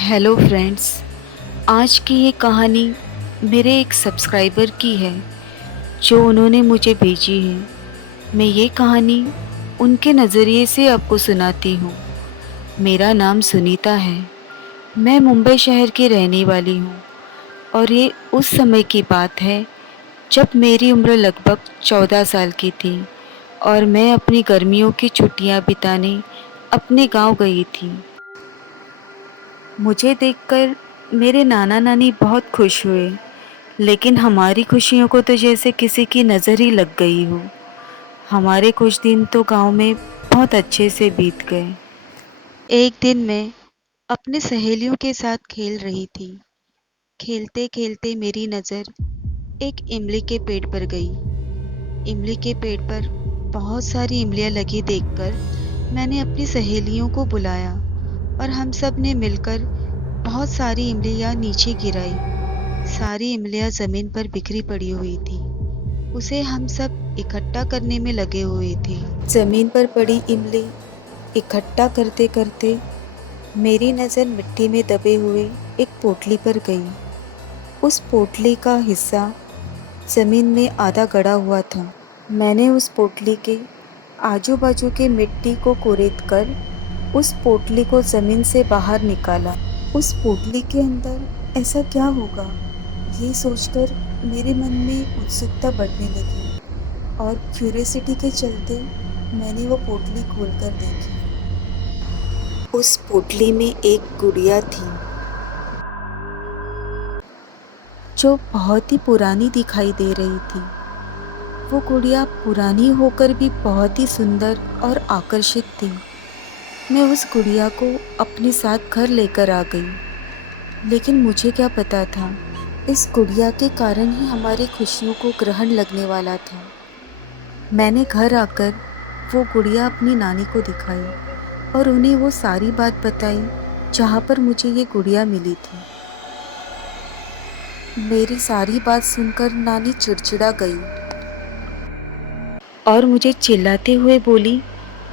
Hello friends. आज की ये कहानी मेरे एक सब्सक्राइबर की है जो उन्होंने मुझे भेजी है। मैं ये कहानी उनके नज़रिए से आपको सुनाती हूँ। मेरा नाम सुनीता है। मैं मुंबई शहर की रहने वाली हूँ और ये उस समय की बात है जब मेरी उम्र लगभग 14 साल की थी और मैं अपनी गर्मियों की छुट्टियाँ बिताने अपने गांव गई थी। मुझे देखकर मेरे नाना नानी बहुत खुश हुए, लेकिन हमारी खुशियों को तो जैसे किसी की नज़र ही लग गई हो। हमारे कुछ दिन तो गांव में बहुत अच्छे से बीत गए। एक दिन मैं अपने सहेलियों के साथ खेल रही थी। खेलते खेलते मेरी नज़र एक इमली के पेड़ पर गई। इमली के पेड़ पर बहुत सारी इमलियां लगी देखकर मैंने अपनी सहेलियों को बुलाया और हम सब ने मिलकर बहुत सारी इमलियां नीचे गिराई। सारी इमलियां जमीन पर बिखरी पड़ी हुई थी। उसे हम सब इकट्ठा करने में लगे हुए थे। जमीन पर पड़ी इमली इकट्ठा करते करते मेरी नज़र मिट्टी में दबे हुए एक पोटली पर गई। उस पोटली का हिस्सा जमीन में आधा गड़ा हुआ था। मैंने उस पोटली के आजू बाजू के मिट्टी को कुरेद कर उस पोटली को जमीन से बाहर निकाला। उस पोटली के अंदर ऐसा क्या होगा, ये सोचकर मेरे मन में उत्सुकता बढ़ने लगी और क्यूरियोसिटी के चलते मैंने वो पोटली खोलकर देखी। उस पोटली में एक गुड़िया थी जो बहुत ही पुरानी दिखाई दे रही थी। वो गुड़िया पुरानी होकर भी बहुत ही सुंदर और आकर्षित थी। मैं उस गुड़िया को अपने साथ घर लेकर आ गई, लेकिन मुझे क्या पता था इस गुड़िया के कारण ही हमारी खुशियों को ग्रहण लगने वाला था। मैंने घर आकर वो गुड़िया अपनी नानी को दिखाई और उन्हें वो सारी बात बताई जहाँ पर मुझे ये गुड़िया मिली थी। मेरी सारी बात सुनकर नानी चिड़चिड़ा गई और मुझे चिल्लाते हुए बोली,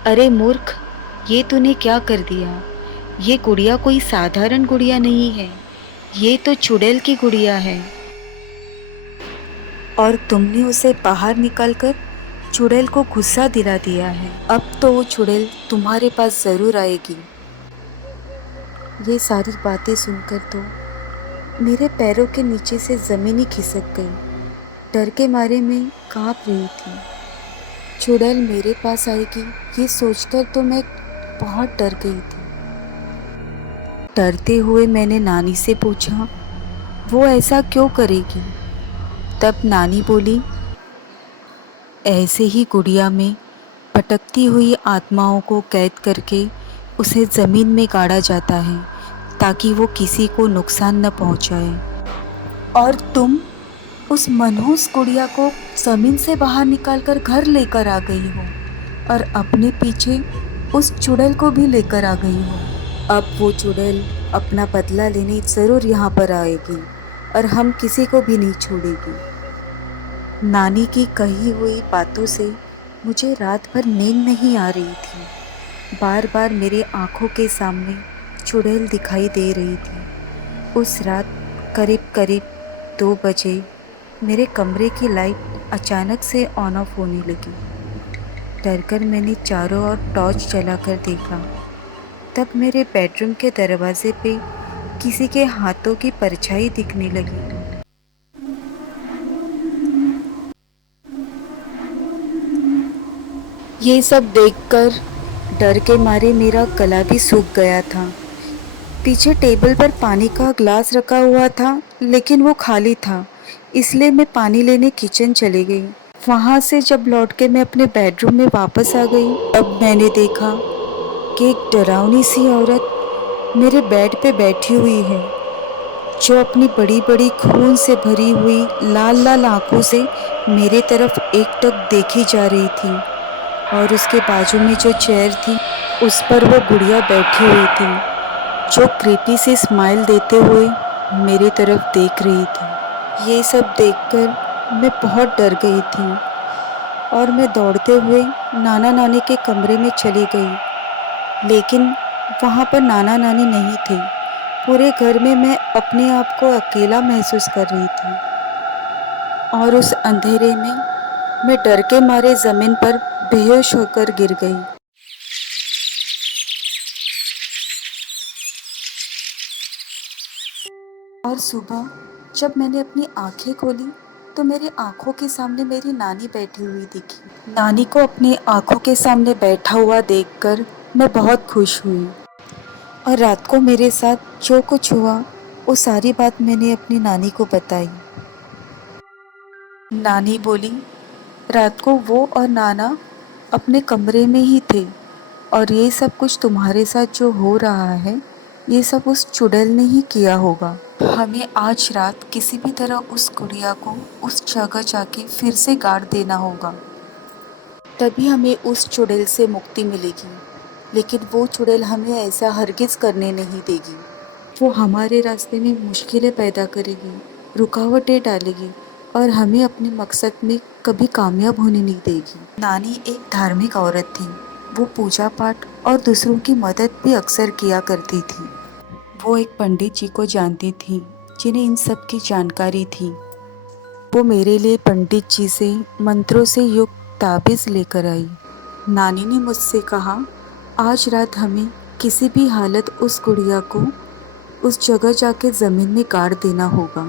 अरे मूर्ख, ये तूने क्या कर दिया? ये गुड़िया कोई साधारण गुड़िया नहीं है, ये तो चुड़ैल की गुड़िया है और तुमने उसे बाहर निकालकर चुड़ैल को गुस्सा दिला दिया है। अब तो वो चुड़ैल तुम्हारे पास ज़रूर आएगी। ये सारी बातें सुनकर तो मेरे पैरों के नीचे से ज़मीन ही खिसक गई। डर के मारे मैं काँप रही थी। चुड़ैल मेरे पास आएगी ये सोचकर तो मैं बहुत डर गई थी। डरते हुए मैंने नानी से पूछा, वो ऐसा क्यों करेगी? तब नानी बोली, ऐसे ही गुड़िया में भटकती हुई आत्माओं को कैद करके उसे ज़मीन में गाड़ा जाता है ताकि वो किसी को नुकसान न पहुंचाए। और तुम उस मनहूस गुड़िया को ज़मीन से बाहर निकालकर घर लेकर आ गई हो और अपने पीछे उस चुड़ैल को भी लेकर आ गई हो। अब वो चुड़ैल अपना बदला लेने ज़रूर यहाँ पर आएगी और हम किसी को भी नहीं छोड़ेगी। नानी की कही हुई बातों से मुझे रात भर नींद नहीं आ रही थी। बार बार मेरे आँखों के सामने चुड़ैल दिखाई दे रही थी। उस रात करीब करीब 2 बजे मेरे कमरे की लाइट अचानक से ऑन ऑफ होने लगी। डरकर मैंने चारों ओर टॉर्च जलाकर देखा। तब मेरे बेडरूम के दरवाजे पे किसी के हाथों की परछाई दिखने लगी। ये सब देखकर डर के मारे मेरा गला भी सूख गया था। पीछे टेबल पर पानी का ग्लास रखा हुआ था, लेकिन वो खाली था, इसलिए मैं पानी लेने किचन चली गई। वहाँ से जब लौट के मैं अपने बेडरूम में वापस आ गई, तब मैंने देखा कि एक डरावनी सी औरत मेरे बेड पे बैठी हुई है, जो अपनी बड़ी बड़ी खून से भरी हुई लाल लाल आंखों से मेरे तरफ एकटक देखी जा रही थी। और उसके बाजू में जो चेयर थी उस पर वो गुड़िया बैठी हुई थी, जो क्रीपी से स्माइल देते हुए मेरे तरफ देख रही थी। ये सब देखकर मैं बहुत डर गई थी और मैं दौड़ते हुए नाना नानी के कमरे में चली गई, लेकिन वहाँ पर नाना नानी नहीं थे। पूरे घर में मैं अपने आप को अकेला महसूस कर रही थी और उस अंधेरे में मैं डर के मारे ज़मीन पर बेहोश होकर गिर गई। और सुबह जब मैंने अपनी आंखें खोली तो मेरी आंखों के सामने मेरी नानी बैठी हुई दिखी। नानी को अपनी आंखों के सामने बैठा हुआ देखकर मैं बहुत खुश हुई और रात को मेरे साथ जो कुछ हुआ वो सारी बात मैंने अपनी नानी को बताई। नानी बोली, रात को वो और नाना अपने कमरे में ही थे और ये सब कुछ तुम्हारे साथ जो हो रहा है ये सब उस चुड़ैल ने ही किया होगा। हमें आज रात किसी भी तरह उस गुड़िया को उस जगह जाके फिर से गाड़ देना होगा, तभी हमें उस चुड़ैल से मुक्ति मिलेगी। लेकिन वो चुड़ैल हमें ऐसा हरगिज़ करने नहीं देगी। वो हमारे रास्ते में मुश्किलें पैदा करेगी, रुकावटें डालेगी और हमें अपने मकसद में कभी कामयाब होने नहीं देगी। नानी एक धार्मिक औरत थी। वो पूजा पाठ और दूसरों की मदद भी अक्सर किया करती थी। वो एक पंडित जी को जानती थी जिन्हें इन सब की जानकारी थी। वो मेरे लिए पंडित जी से मंत्रों से युक्त ताबीज़ लेकर आई। नानी ने मुझसे कहा, आज रात हमें किसी भी हालत उस गुड़िया को उस जगह जाके ज़मीन में गाड़ देना होगा।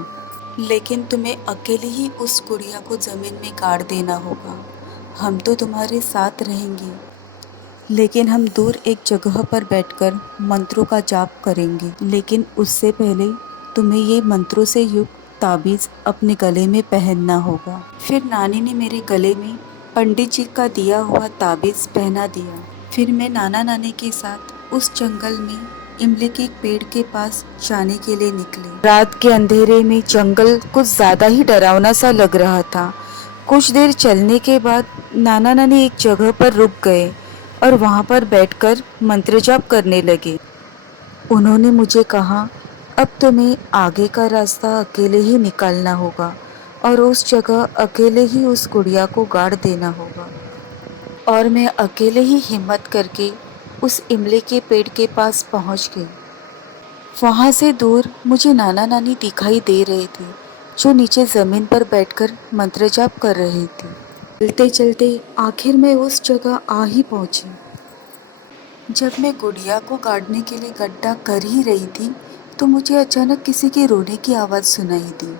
लेकिन तुम्हें अकेले ही उस गुड़िया को ज़मीन में गाड़ देना होगा। हम तो तुम्हारे साथ रहेंगे, लेकिन हम दूर एक जगह पर बैठकर मंत्रों का जाप करेंगे। लेकिन उससे पहले तुम्हें ये मंत्रों से युक्त ताबीज़ अपने गले में पहनना होगा। फिर नानी ने मेरे गले में पंडित जी का दिया हुआ ताबीज़ पहना दिया। फिर मैं नाना नानी के साथ उस जंगल में इमली के एक पेड़ के पास जाने के लिए निकले। रात के अंधेरे में जंगल कुछ ज़्यादा ही डरावना सा लग रहा था। कुछ देर चलने के बाद नाना नानी एक जगह पर रुक गए और वहाँ पर बैठकर मंत्र जाप करने लगे। उन्होंने मुझे कहा, अब तुम्हें आगे का रास्ता अकेले ही निकालना होगा और उस जगह अकेले ही उस गुड़िया को गाड़ देना होगा। और मैं अकेले ही हिम्मत करके उस इमली के पेड़ के पास पहुंच गई। वहां से दूर मुझे नाना नानी दिखाई दे रहे थे, जो नीचे ज़मीन पर बैठकर मंत्र जाप कर रहे थे। चलते चलते आखिर मैं उस जगह आ ही पहुंची। जब मैं गुड़िया को गाड़ने के लिए गड्ढा कर ही रही थी तो मुझे अचानक किसी के रोने की आवाज़ सुनाई दी।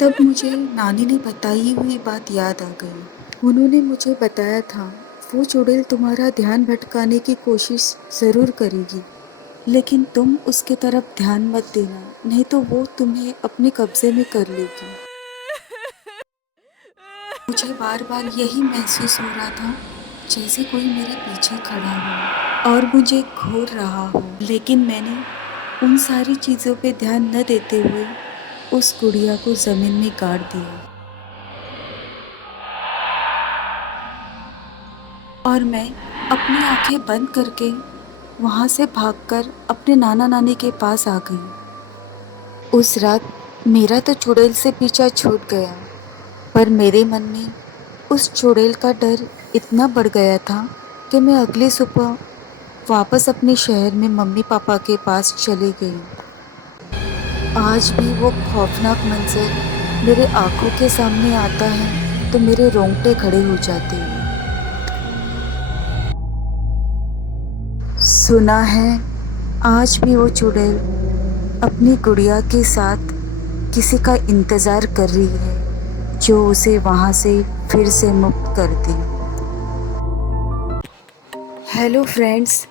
तब मुझे नानी ने बताई हुई बात याद आ गई। उन्होंने मुझे बताया था, वो चुड़ैल तुम्हारा ध्यान भटकाने की कोशिश ज़रूर करेगी, लेकिन तुम उसके तरफ ध्यान मत देना, नहीं तो वो तुम्हें अपने कब्जे में कर लेगी। मुझे बार बार यही महसूस हो रहा था जैसे कोई मेरे पीछे खड़ा हो और मुझे घूर रहा हो। लेकिन मैंने उन सारी चीज़ों पे ध्यान न देते हुए उस गुड़िया को ज़मीन में गाड़ दिया और मैं अपनी आंखें बंद करके वहाँ से भागकर अपने नाना नानी के पास आ गई। उस रात मेरा तो चुड़ैल से पीछा छूट गया, पर मेरे मन में उस चुड़ैल का डर इतना बढ़ गया था कि मैं अगली सुबह वापस अपने शहर में मम्मी पापा के पास चली गई। आज भी वो खौफनाक मंजर मेरे आंखों के सामने आता है तो मेरे रोंगटे खड़े हो जाते हैं। सुना है आज भी वो चुड़ैल अपनी गुड़िया के साथ किसी का इंतज़ार कर रही है जो उसे वहाँ से फिर से मुक्त कर दे। हेलो फ्रेंड्स,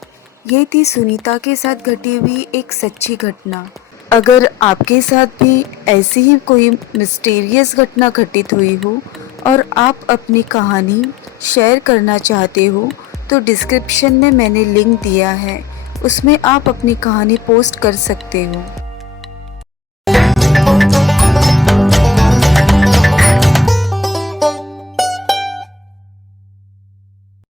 ये थी सुनीता के साथ घटी हुई एक सच्ची घटना। अगर आपके साथ भी ऐसी ही कोई मिस्टीरियस घटना घटित हुई हो और आप अपनी कहानी शेयर करना चाहते हो तो डिस्क्रिप्शन में मैंने लिंक दिया है, उसमें आप अपनी कहानी पोस्ट कर सकते हो।